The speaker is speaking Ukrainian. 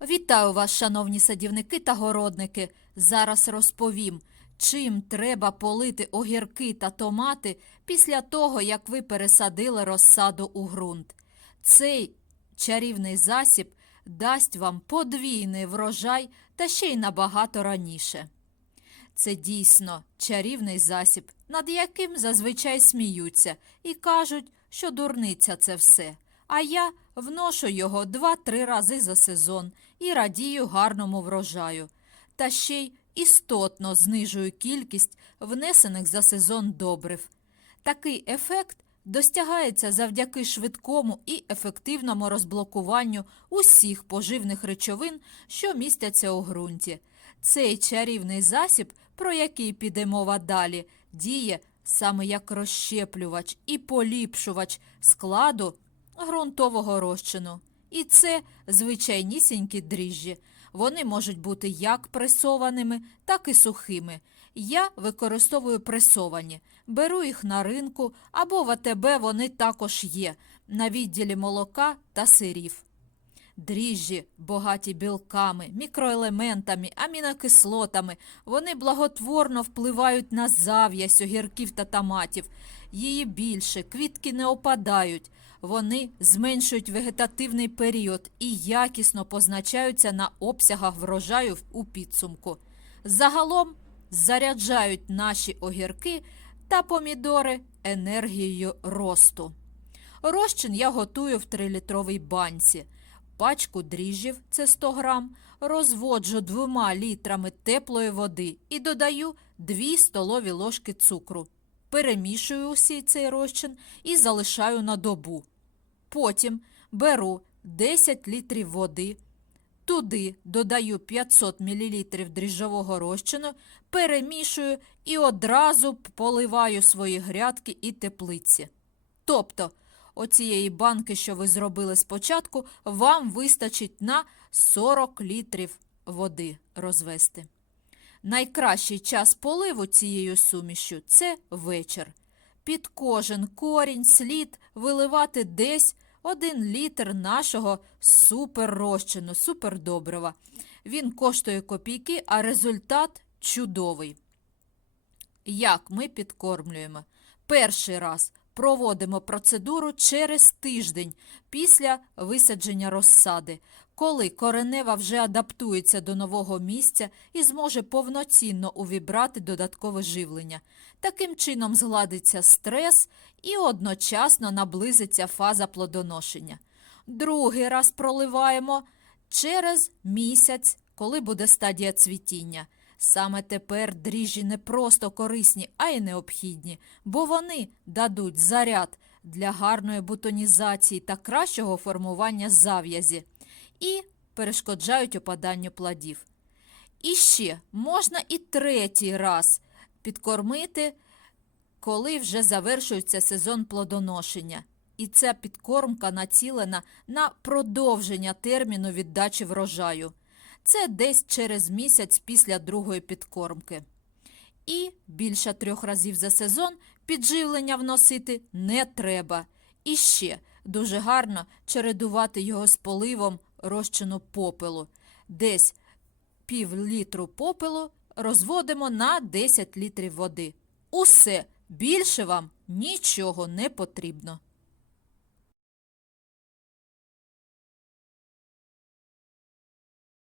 Вітаю вас, шановні садівники та городники. Зараз розповім, чим треба полити огірки та томати після того, як ви пересадили розсаду у ґрунт. Цей чарівний засіб дасть вам подвійний врожай та ще й набагато раніше. Це дійсно чарівний засіб, над яким зазвичай сміються і кажуть, що дурниця це все. А я вношу його два-три рази за сезон і радію гарному врожаю. Та ще й істотно знижую кількість внесених за сезон добрив. Такий ефект досягається завдяки швидкому і ефективному розблокуванню усіх поживних речовин, що містяться у ґрунті. Цей чарівний засіб, про який піде мова далі, діє саме як розщеплювач і поліпшувач складу ґрунтового розчину. І це звичайнісінькі дріжджі. Вони можуть бути як пресованими, так і сухими. Я використовую пресовані, беру їх на ринку або в АТБ вони також є на відділі молока та сирів. Дріжджі, багаті білками, мікроелементами, амінокислотами, вони благотворно впливають на зав'язь огірків та томатів. Її більше, квітки не опадають. Вони зменшують вегетативний період і якісно позначаються на обсягах врожаю у підсумку. Загалом заряджають наші огірки та помідори енергією росту. Розчин я готую в 3-літровій банці. Пачку дріжджів, це 100 грам, розводжу двома літрами теплої води і додаю 2 столові ложки цукру. Перемішую усій цей розчин і залишаю на добу. Потім беру 10 літрів води, туди додаю 500 мл дріжджового розчину, перемішую і одразу поливаю свої грядки і теплиці. Тобто, оцієї банки, що ви зробили спочатку, вам вистачить на 40 літрів води розвести. Найкращий час поливу цією сумішю це вечір. Під кожен корінь слід виливати десь 1 літр нашого суперрозчину, супердобрива. Він коштує копійки, а результат чудовий. Як ми підкормлюємо? Перший раз проводимо процедуру через тиждень після висадження розсади, коли коренева вже адаптується до нового місця і зможе повноцінно увібрати додаткове живлення. Таким чином згладиться стрес і одночасно наблизиться фаза плодоношення. Другий раз проливаємо через місяць, коли буде стадія цвітіння. Саме тепер дріжджі не просто корисні, а й необхідні, бо вони дадуть заряд для гарної бутонізації та кращого формування зав'язі і перешкоджають опаданню плодів. І ще можна і третій раз підкормити, коли вже завершується сезон плодоношення. І ця підкормка націлена на продовження терміну віддачі врожаю. Це десь через місяць після другої підкормки. І більше трьох разів за сезон підживлення вносити не треба. І ще дуже гарно чередувати його з поливом розчину попелу. Десь пів літру попелу розводимо на 10 літрів води. Усе більше вам нічого не потрібно.